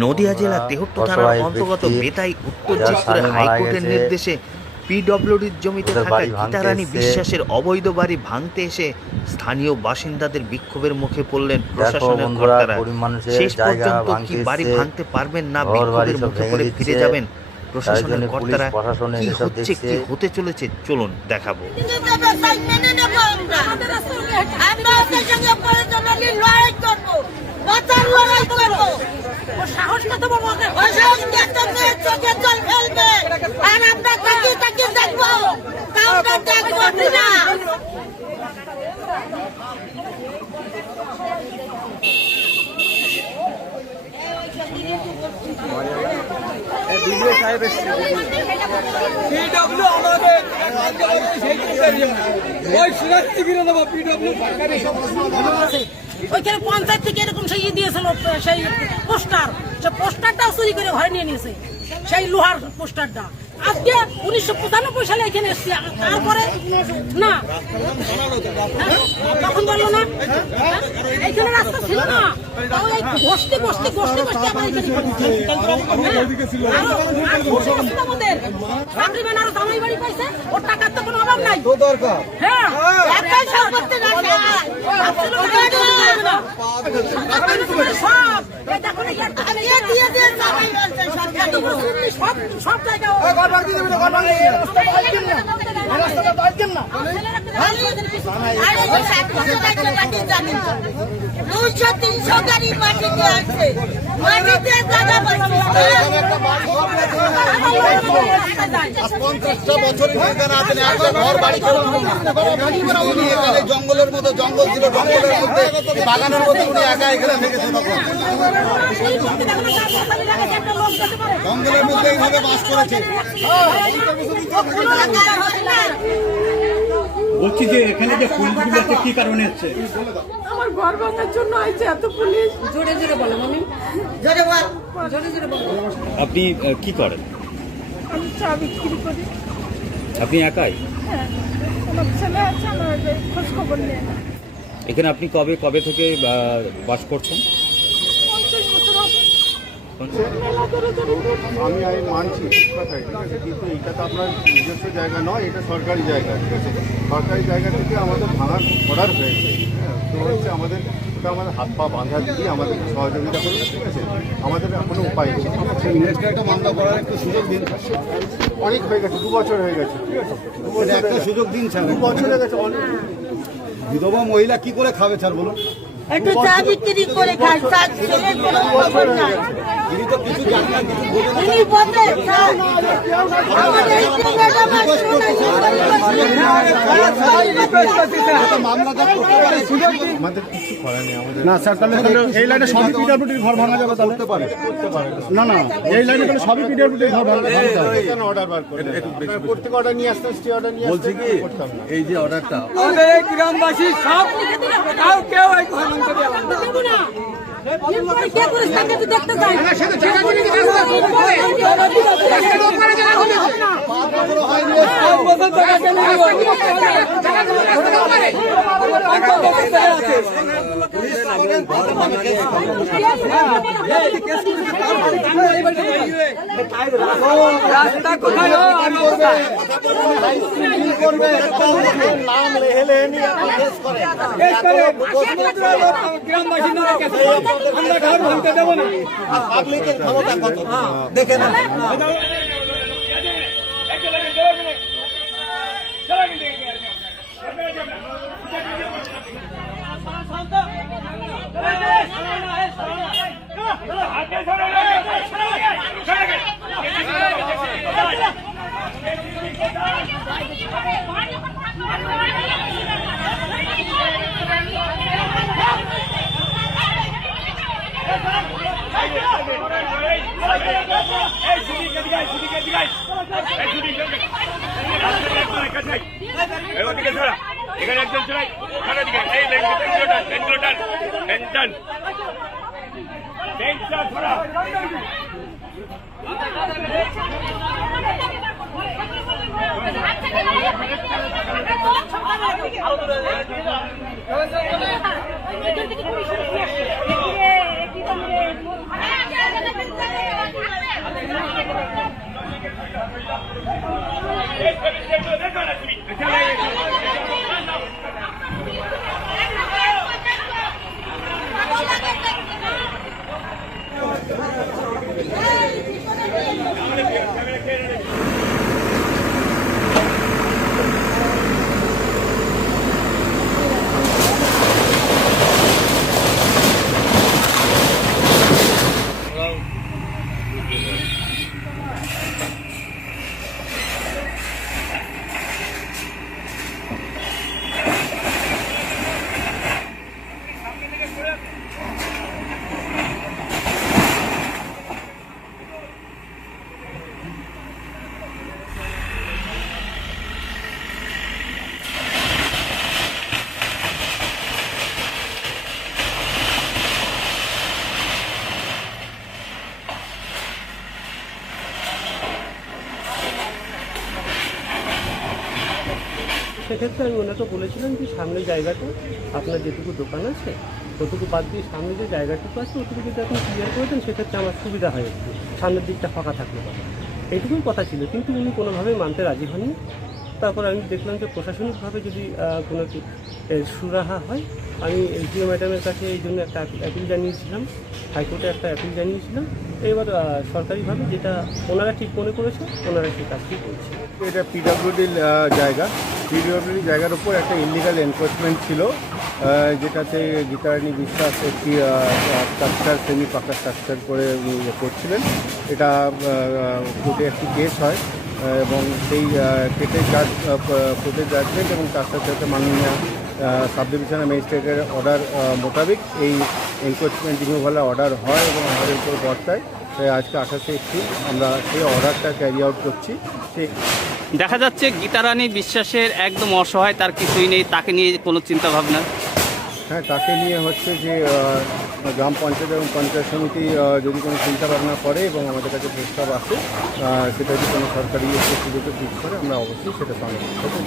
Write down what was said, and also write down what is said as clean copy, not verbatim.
নদিয়া জেলা তেহট্ট থানার অন্তর্গত বেতাই উত্তর দিকপুরে হাইকোর্টের নির্দেশে পিডব্লিউডির জমিতে থাকা গীতারানী বিশ্বাসের অবৈধ বাড়ি ভাঙতে এসে স্থানীয় বাসিন্দাদের বিক্ষোভের মুখে পড়লেন প্রশাসনের কর্তারা। শেষ পর্যন্ত কি বাড়ি ভাঙতে পারবেন না বিক্ষোভের মুখে পড়ে ফিরে যাবেন প্রশাসনের কর্তারা? কি হচ্ছে, কি হতে চলেছে, চলুন দেখাবো। সাহস কত বড় ওই সাহস দেখতে চোখে জল ফেলবে আর আমরা তাকিয়ে তাকিয়ে দেখবো কাউকে দেখবো না। ভিডিও সাহেব পিডব্লিউ আমাদের ওই সিরাজ থেকে নেব পিডব্লিউ সরকারি ওইখানে পঞ্চায়েত থেকে এরকম সেই দিয়েছিল সেই পোস্টার, সে পোস্টারটাও চুরি করে ঘরে নিয়ে নিয়েছে, সেই লোহার পোস্টারটা। আজকে 1995 সালে এখানে এসছি, তারপরে না তখন বললো না এইখানে রাস্তা ছিল না, তাও এই বসতে বসতে বসতে বসতে আবার এখানে আমাদের চাকরিম্যান আরো জামাই বাড়ি পাইছে, ওর টাকার তো কোনো অভাব নাই। হ্যাঁ একটাই সম্পত্তি না সব জায়গায় গাড়ি মাটিতে আছে, মাটিতে জায়গা 50টা বছরের ঘর বাড়ি জঙ্গলের মতো জঙ্গল ছিল, জঙ্গলের মধ্যে বাগানের মধ্যে উনি একা এখানে থেকেছে, তখন জঙ্গলের মধ্যে এইভাবে বাস করেছে। বলছি যে এখানে যে পুলিশগুলো আছে কি কারণে হচ্ছে? আমার ঘর ভাঙার জন্য আইছে এত পুলিশ। জোরে জোরে বলো মামি, জোরে বল, জোরে জোরে বলো। আপনি কি করেন? আমি চা বিক্রি করি। আপনি একাই? হ্যাঁ, আমার ছেলে আছে, আমার খোঁজ খবর নেয় না। এখানে আপনি কবে থেকে বাস করছেন? 50 বছর হবে। আমি মানছি ঠিক কথাই, ঠিক আছে, কিন্তু এটা তো আপনার নিজস্ব জায়গা নয়, এটা সরকারি জায়গা, ঠিক আছে। সরকারি জায়গা থেকে আমাদের ভাঙার অর্ডার হয়েছে, হ্যাঁ, তো হচ্ছে আমাদের ওটা আমাদের হাত পা বাঁধা দিয়ে আমাদের সহযোগিতা করবে, ঠিক আছে। আমাদের এখনো উপায় নেই, ঠিক আছে। নেক্সট একটা মামলা করার একটু সুযোগ দিন, অনেক হয়ে গেছে, 2 বছর হয়ে গেছে, ঠিক আছে। 2 বছর একটা সুযোগ দিন স্যার, 2 বছর হয়ে গেছে। অনেক বিধবা মহিলা কি করে খাবে স্যার বলুন? একটু চা বিক্রি করে খাই, চা ছেলের কোনো খবর নাই। তিনি তো কিছু জানেন না, কিছু বোঝেন না। তিনি বলতে চান আমাদের এই জায়গাটা মামলাটা করতে পারে, সুযোগ দিন। আমাদের কিছু করার নেই, আমাদের না স্যার। তাহলে এই লাইনে সবই পিডব্লিউডির ঘর ভাঙা যাবে, তাহলে করতে পারে। না না, এই লাইনে তাহলে সবই পিডব্লিউডির ঘর ভাঙা যাবে। অর্ডার বার করে প্রত্যেক অর্ডার নিয়ে আসতে, স্টে অর্ডার নিয়ে বলছি কি এই যে অর্ডারটা আমাদের এই গ্রামবাসী সব কেউ এই ঘর ভাঙতে দেবে না। কে করে তাকে তো দেখতে চাই না, সেটা জায়গা করে রাস্তা কোথায় করবে, নাম লেহে লেহে নিয়ে গ্রামবাসী আমরা ঘর ভাঙতে দেবো না। পাবলিকের ক্ষমতা কত দেখে না। এখানে একজন চলাই এই লেন সেক্ষেত্রে আমি ওনাকে বলেছিলাম যে সামনে জায়গাটা আপনার যেটুকু দোকান আছে ওটুকু বাদ দিয়ে সামনে যে জায়গাটুকু আছে ওটুকু যদি আপনি ক্লিয়ার করে দেন সেক্ষেত্রে আমার সুবিধা হয় একটু, সামনের দিকটা ফাঁকা থাকলে পারে, এইটুকুই কথা ছিল। কিন্তু উনি কোনোভাবেই মানতে রাজি হননি। তারপর আমি দেখলাম যে প্রশাসনিকভাবে যদি কোনো সুরাহা হয়, আমি এসডিও ম্যাডামের কাছে এই জন্য একটা অ্যাপিল জানিয়েছিলাম, হাইকোর্টে একটা অ্যাপিল জানিয়েছিলাম। এবার সরকারিভাবে যেটা ওনারা ঠিক মনে করেছে ওনারা সেই কাজটি করছে। এটা পিডব্লিউডির জায়গা, পিডব্লিউডি জায়গার উপর একটা ইলিগাল এনক্রোচমেন্ট ছিল, যেটাতে গীতারানী বিশ্বাস একটি স্ট্রাকচার, সেমি পাকা স্ট্রাকচার করে করছিলেন। এটা কোর্টে একটি কেস হয় এবং সেই কোর্টের জাজমেন্ট এবং তার সাথে সাথে মাননীয় সাব ডিভিশনাল ম্যাজিস্ট্রেটের অর্ডার মোতাবেক এই এনক্রোচমেন্ট রিমুভালের অর্ডার হয় এবং আমাদের উপর বর্তায়। তাই আজকে 28 এপ্রিল আমরা সেই অর্ডারটা ক্যারি আউট করছি। দেখা যাচ্ছে গীতারানী বিশ্বাসের একদম অসহায়, তার কিছুই নেই, তাকে নিয়ে কোনো চিন্তা ভাবনা? হ্যাঁ, তাকে নিয়ে হচ্ছে যে গ্রাম পঞ্চায়েত এবং পঞ্চায়েত সমিতি যদি কোনো চিন্তা ভাবনা করে এবং আমাদের কাছে প্রস্তাব আসে, সেটা যদি কোনো সরকারি সুযোগে ঠিক করে আমরা অবশ্যই সেটা পালন করতে